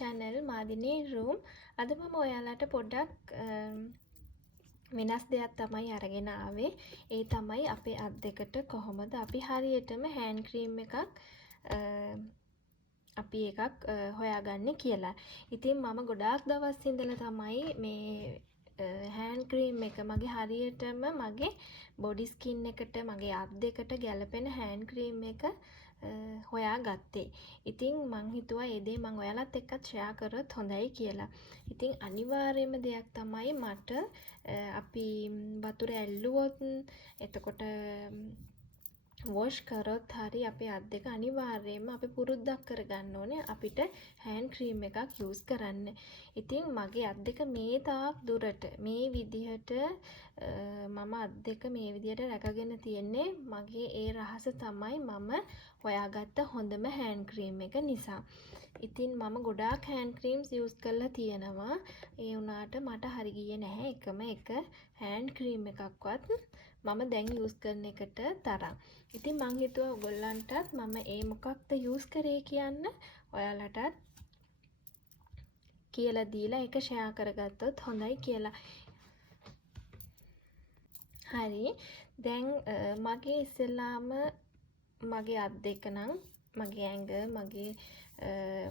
channel මාදිනේ room. අද මම ඔයාලට පොඩ්ඩක් වෙනස් දෙයක් තමයි අරගෙන ආවේ. ඒ තමයි අපේ අත් දෙකට කොහොමද අපි හරියටම hand cream එකක් අපි එකක් හොයාගන්නේ කියලා. ඉතින් මම ගොඩාක් දවස් ඉඳලා තමයි මේ hand cream එක මගේ හරියටම මගේ body skin එකට මගේ අත් දෙකට ගැලපෙන hand cream එක හොයාගත්තේ. ඉතින් මං හිතුවා ඒ දේ මං ඔයාලත් එක්කත් share කරොත් හොඳයි කියලා. ඉතින් අනිවාර්යම දෙයක් තමයි මට අපි වතුර ඇල්ලුවොත් එතකොට wash කරොත් හරි අපේ අත් දෙක අනිවාර්යයෙන්ම අපි පුරුද්දක් කරගන්න ඕනේ අපිට hand cream එකක් use කරන්න. ඉතින් මගේ අත් දෙක මේ තාක් දුරට මේ විදිහට මම අත් දෙක මේ විදිහට රැකගෙන තියෙන්නේ මගේ ඒ රහස තමයි මම හොයාගත්ත හොඳම hand cream එක නිසා. ඉතින් මම ගොඩාක් hand creams use කරලා තියෙනවා. ඒ වුණාට මට හරි ගියේ නැහැ එකම එක hand cream එකක්වත් මම දැන් use කරන එකට තරම්. ඉතින් මං හිතුවා ඔයගොල්ලන්ටත් මම ඒ මොකක්ද use කරේ කියන්න ඔයාලටත් කියලා දීලා ඒක share කරගත්තොත් හොඳයි කියලා. හරි. දැන් මගේ ඉස්සෙල්ලාම මගේ අත් දෙක නම් මගේ ඇඟ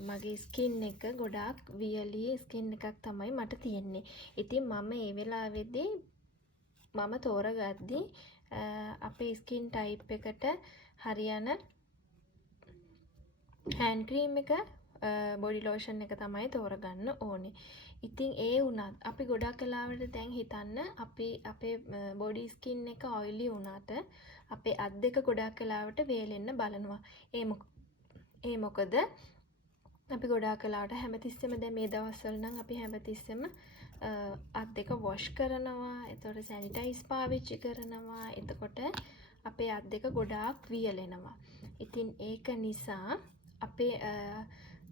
මගේ ස්කින් එක ගොඩාක් වියලි ස්කින් එකක් තමයි මට තියෙන්නේ. ඉතින් මම ඒ වෙලාවේදී මම තෝරගද්දි අපේ ස්කින් ටයිප් එකට හරියන hand cream එක body lotion එක තමයි තෝරගන්න ඕනේ. ඉතින් ඒ වුණත් අපි ගොඩක් වෙලාවට දැන් හිතන්න අපි අපේ body skin එක oily වුණාට අපේ අත් දෙක ගොඩක් වෙලාවට වේලෙන්න බලනවා. ඒ මොකද අපි ගොඩාක් වෙලාවට හැමතිස්සෙම දැන් මේ දවස්වල නම් අපි හැමතිස්සෙම අත් දෙක wash කරනවා. එතකොට sanitize පාවිච්චි කරනවා. එතකොට අපේ අත් දෙක ගොඩාක් වියලෙනවා. ඉතින් ඒක නිසා අපේ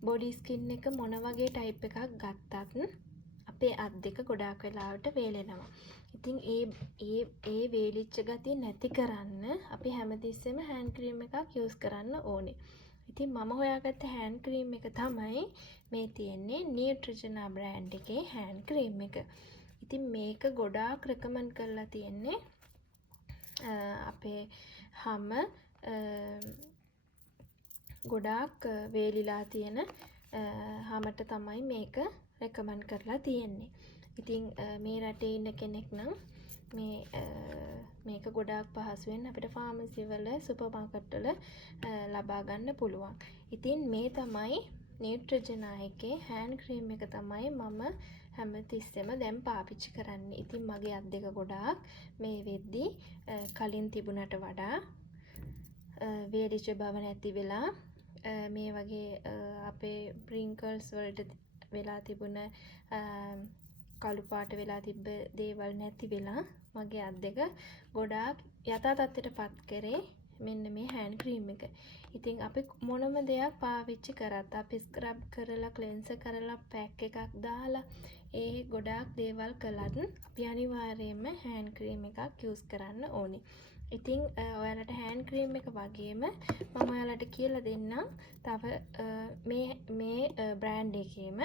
body skin එක මොන වගේ type එකක් ගත්තත් අපේ අත් දෙක ගොඩාක් වෙලාවට වේලෙනවා. ඉතින් ඒ වේලිච්ච ගතිය නැති කරන්න අපි හැමතිස්සෙම hand cream එකක් use කරන්න ඕනේ. ඉතින් මම හොයාගත්ත hand cream එක තමයි මේ තියෙන්නේ Neutrogena brand එකේ hand cream එක. ඉතින් මේක ගොඩාක් recommend කරලා තියෙන්නේ අපේ හැම ගොඩාක් වේලිලා තියෙන හැමට තමයි මේක recommend කරලා තියෙන්නේ. ඉතින් මේ රටේ ඉන්න කෙනෙක් නම් මේක ගොඩාක් පහසුවෙන් අපිට ෆාමසි වල සුපර් මාකට් වල ලබා ගන්න පුළුවන්. ඉතින් මේ තමයි Neutrogena එකේ hand cream එක තමයි මම හැමතිස්සෙම දැන් පාවිච්චි කරන්නේ. ඉතින් මගේ අත් දෙක ගොඩාක් මේ වෙද්දි කලින් තිබුණට වඩා වේලිච්ච බව නැති වෙලා මේ වගේ අපේ wrinkles වලට වෙලා තිබුණ කළු පාට වෙලා තිබ්බ දේවල් නැති වෙලා මගේ අත් දෙක ගොඩාක් යථා තත්ත්වයටපත් කරේ මෙන්න මේ hand cream එක. ඉතින් අපි මොනම දෙයක් පාවිච්චි කරත් අපි ස්ක්‍රබ් කරලා ක්ලෙන්සර් කරලා පැක් එකක් දාලා ඒ ගොඩාක් දේවල් කළත් අපි අනිවාර්යයෙන්ම hand cream එකක් use කරන්න ඕනේ. ඉතින් ඔයාලට hand cream එක වගේම මම ඔයාලට කියලා දෙන්නම් තව මේ brand එකේම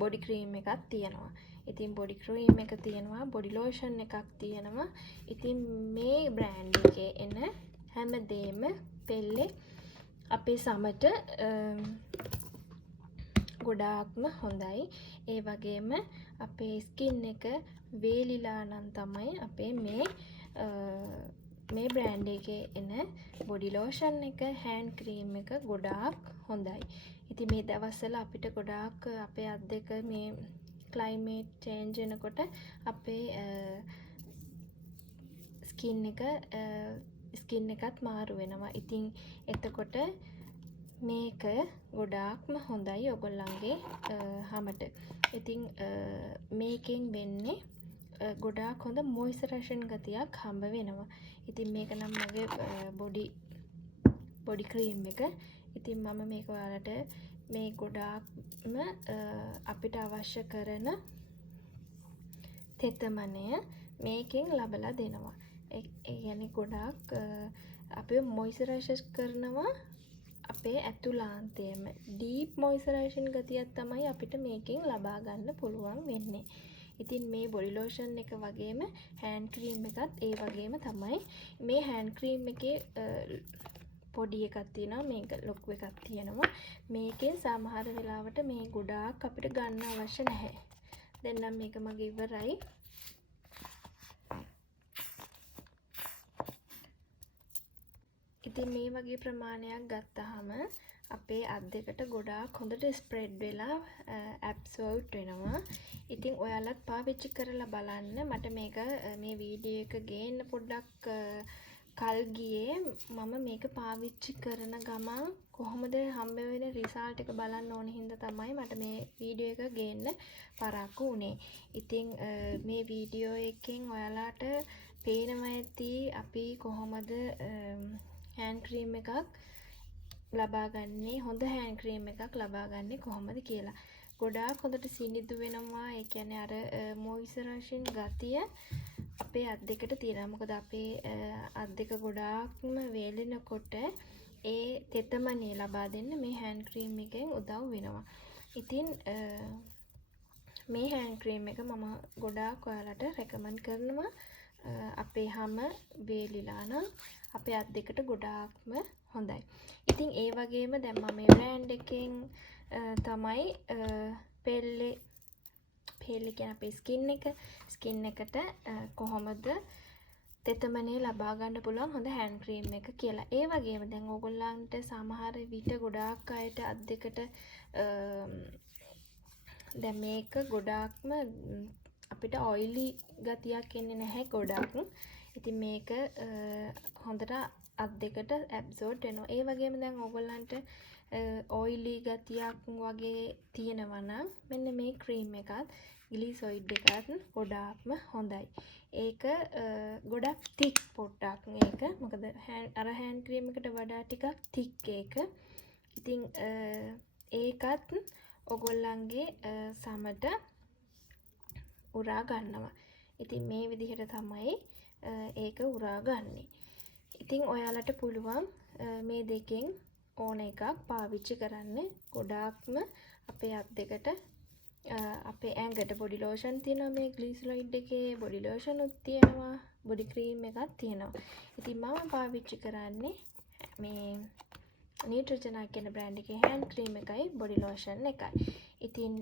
body cream එකක් තියෙනවා. ඉතින් body cream එක තියෙනවා, body lotion එකක් තියෙනවා. ඉතින් මේ brand එකේ එන හැමදේම පෙල්ලේ අපේ සමට ගොඩාක්ම හොඳයි. ඒ වගේම අපේ ස්කින් එක වේලිලා නම් තමයි අපේ මේ brand එකේ එන body lotion එක hand cream එක ගොඩාක් හොඳයි. ඉතින් මේ දවස්වල අපිට ගොඩාක් අපේ අත් දෙක මේ climate change වෙනකොට අපේ ස්කින් එකත් මාරු වෙනවා. ඉතින් එතකොට මේක ගොඩාක්ම හොඳයි ඔයගොල්ලන්ගේ හැමට. ඉතින් මේකෙන් වෙන්නේ ගොඩාක් හොඳ moisturization ගතියක් හම්බ වෙනවා. ඉතින් මේක නම් මගේ body cream එක. ඉතින් මම මේක ඔයාලට මේ ගොඩාක්ම අපිට අවශ්‍ය කරන තෙතමනය මේකෙන් ලබලා දෙනවා. ඒ කියන්නේ ගොඩාක් අපිව මොයිස්චරයිස් කරනවා අපේ ඇතුළාන්තයේම ඩීප් මොයිස්චරයිසේෂන් ගතියක් තමයි අපිට මේකෙන් ලබා ගන්න පුළුවන් වෙන්නේ. ඉතින් මේ බොඩි ලෝෂන් එක වගේම හෑන්ඩ් ක්‍රීම් එකත් ඒ වගේම තමයි. මේ හෑන්ඩ් ක්‍රීම් එකේ පොඩි එකක් තියෙනවා, මේක ලොකු එකක් තියෙනවා. මේකෙන් සමහර වෙලාවට මේ ගොඩාක් අපිට ගන්න අවශ්‍ය නැහැ. දැන් නම් මේක මගේ ඉවරයි. ඉතින් මේ වගේ ප්‍රමාණයක් ගත්තාම අපේ අත් දෙකට ගොඩාක් හොඳට ස්ප්‍රෙඩ් වෙලා ඇබ්සෝර්බ් වෙනවා. ඉතින් ඔයාලත් පාවිච්චි කරලා බලන්න. මට මේක මේ වීඩියෝ එක ගේන්න පොඩ්ඩක් කල් ගියේ. මම මේක පාවිච්චි කරන ගමන් කොහොමද හම්බ වෙන රිසල්ට් එක බලන්න ඕන හින්දා තමයි මට මේ වීඩියෝ එක ගේන්න පරක්කු වුණේ. ඉතින් මේ වීඩියෝ එකෙන් ඔයාලට පේනවා ඇති අපි කොහොමද හෑන්ඩ් ක්‍රීම් එකක් ලබා ගන්නේ, හොඳ හෑන්ඩ් ක්‍රීම් එකක් ලබා ගන්නේ කොහොමද කියලා. ගොඩාක් හොඳට සිනිඳු වෙනවා. ඒ කියන්නේ අර මොයිස්චරයිසින් ගතිය අපේ අත් දෙකට තියෙනවා. මොකද අපේ අත් දෙක ගොඩාක්ම වේලෙනකොට ඒ තෙතමනේ ලබා දෙන්න මේ හෑන්ඩ් ක්‍රීම් එකෙන් උදව් වෙනවා. ඉතින් මේ හෑන්ඩ් ක්‍රීම් එක මම ගොඩාක් ඔයාලට රෙකමන්ඩ් කරනවා. අපේ හැම වේලිලා නම් අපේ අත් දෙකට ගොඩාක්ම හොඳයි. ඉතින් ඒ වගේම දැන් මම මේ බ්‍රෑන්ඩ් එකෙන් තමයි පෙල්ලේ කියන්නේ අපේ ස්කින් එකට කොහොමද තෙතමනේ ලබා ගන්න පුළුවන් හොඳ හෑන්ඩ් ක්‍රීම් එක කියලා. ඒ වගේම දැන් ඕගොල්ලන්ට සමහර විට ගොඩාක් අයට අත් දෙකට දැන් මේක ගොඩාක්ම අපිට ඔයිලි ගතියක් එන්නේ නැහැ ගොඩක්. ඉතින් මේක හොඳට අත් දෙකට ඇබ්සෝර්බ් වෙනවා. ඒ වගේම දැන් ඕගොල්ලන්ට ඔයිලි ගතියක් වගේ තියෙනවා නම් මෙන්න මේ ක්‍රීම් එකත් ග්ලිසොයිඩ් එකත් ගොඩාක්ම හොඳයි. ඒක ගොඩක් තික් පොඩ්ඩක් මේක. මොකද අර හෑන්ඩ් ක්‍රීම් එකට වඩා ටිකක් තික් ඒක. ඉතින් ඒකත් ඔගොල්ලන්ගේ සමට උරා ගන්නවා. ඉතින් මේ විදිහට තමයි ඒක උරා ගන්නේ. ඉතින් ඔයාලට පුළුවන් මේ දෙකෙන් ඕන එකක් පාවිච්චි කරන්න. ගොඩාක්ම අපේ අත් දෙකට අපේ ඇඟට බොඩි ලෝෂන් තියෙනවා. මේ ග්ලිසරොයිඩ් එකේ බොඩි ලෝෂන් උත් තියෙනවා. බොඩි ක්‍රීම් එකක් තියෙනවා. ඉතින් මම පාවිච්චි කරන්නේ මේ නියුට්‍රජනා කියන බ්‍රෑන්ඩ් එකේ හෑන්ඩ් ක්‍රීම් එකයි බොඩි ලෝෂන් එකයි. ඉතින්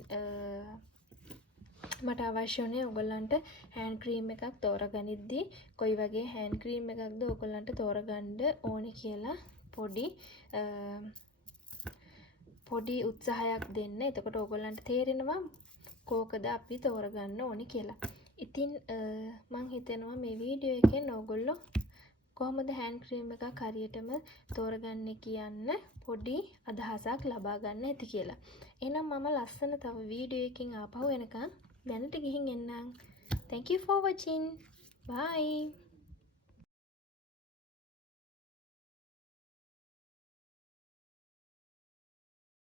මට අවශ්‍ය වුණේ ඔයගොල්ලන්ට හෑන්ඩ් ක්‍රීම් එකක් තෝරගනිද්දී කොයි වගේ හෑන්ඩ් ක්‍රීම් එකක්ද ඔයගොල්ලන්ට තෝරගන්න ඕනේ කියලා පොඩි උත්සාහයක් දෙන්න. එතකොට ඔයගොල්ලන්ට තේරෙනවා කෝකද අපි තෝරගන්න ඕනේ කියලා. ඉතින් මම හිතනවා මේ වීඩියෝ එකෙන් ඔයගොල්ලෝ කොහොමද හෑන්ඩ් ක්‍රීම් එකක් හරියටම තෝරගන්නේ කියන්න පොඩි අදහසක් ලබා ගන්න ඇති කියලා. එහෙනම් මම ලස්සන තව වීඩියෝ එකකින් ආපහු එනකන් දැනට ගිහින් එන්නම්. Thank you for watching. Bye.